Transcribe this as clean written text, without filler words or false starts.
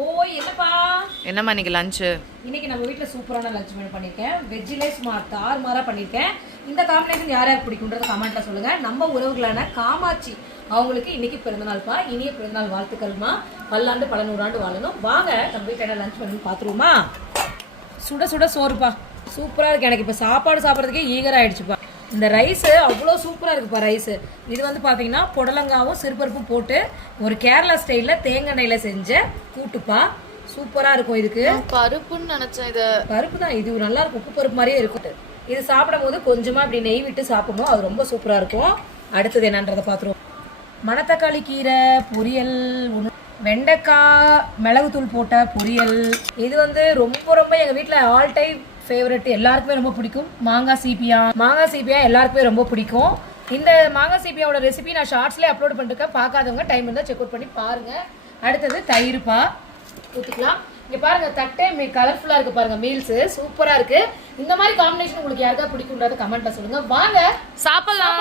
ஓய் என்னப்பா என்னம்மா இன்னைக்கு லஞ்சு? இன்னைக்கு நம்ம வீட்டில் சூப்பரான லஞ்ச் மெனு பண்ணியிருக்கேன். வெஜ்ஜிலே சுமார் தாறுமாறாக பண்ணியிருக்கேன். இந்த காம்பினேஷன் யார் யார் பிடிக்குன்றத கமெண்ட்டில் சொல்லுங்கள். நம்ம உறவுகளான காமாட்சி அவங்களுக்கு இன்னைக்கு பிறந்தநாள்ப்பா. இனிய பிறந்தநாள் வாழ்த்துக்கள்மா. பல்லாண்டு பல நூறாண்டு வாழணும். வாங்க நம்ம வீட்டில் என்ன லஞ்ச் மெனு பார்த்துருவோமா? சுட சுட சோறுப்பா, சூப்பராக இருக்குது. எனக்கு இப்போ சாப்பாடு சாப்பிட்றதுக்கே ஈகர் ஆகிடுச்சுப்பா. இந்த ரைஸு அவ்வளோ சூப்பராக இருக்குப்பா. ரைஸு இது வந்து பார்த்தீங்கன்னா புடலங்காவும் சிறுபருப்பும் போட்டு ஒரு கேரளா ஸ்டைலில் தேங்காய் எண்ணெயில் செஞ்ச கூட்டுப்பா. சூப்பராக இருக்கும். இதுக்கு பருப்புன்னு நினச்சேன். இது பருப்பு தான். இது நல்லா இருக்கும், உப்பு பருப்பு மாதிரியே இருக்கும். இது சாப்பிடும் போது கொஞ்சமாக இப்படி நெய் விட்டு சாப்பிடணும், அது ரொம்ப சூப்பராக இருக்கும். அடுத்தது என்னன்றதை பார்த்துருவோம். மணத்தக்காளி கீரை பொரியல், வெண்டைக்காய் மிளகுத்தூள் போட்ட பொரியல். இது வந்து ரொம்ப ரொம்ப எங்கள் வீட்டில் ஆல் டைம் ஃபேவரட், எல்லாருக்குமே ரொம்ப பிடிக்கும். மாங்காய் சீப்பியா எல்லாருக்குமே ரொம்ப பிடிக்கும். இந்த மாங்காய் சீப்பியாவோட ரெசிபி நான் ஷார்ட்ஸ்லேயே அப்லோட் பண்ணிருக்கேன். பார்க்காதவங்க டைம் இருந்தால் செக் அவுட் பண்ணி பாருங்கள். அடுத்தது தயிர்ப்பா ஊற்றிக்கலாம். இங்கே பாருங்கள், தட்டே கலர்ஃபுல்லாக இருக்குது பாருங்கள். மீல்ஸு சூப்பராக இருக்குது. இந்த மாதிரி காம்பினேஷன் உங்களுக்கு யாருக்கா பிடிக்குன்றத கமெண்ட்டில் சொல்லுங்கள். வாங்க சாப்பிட்லாம்.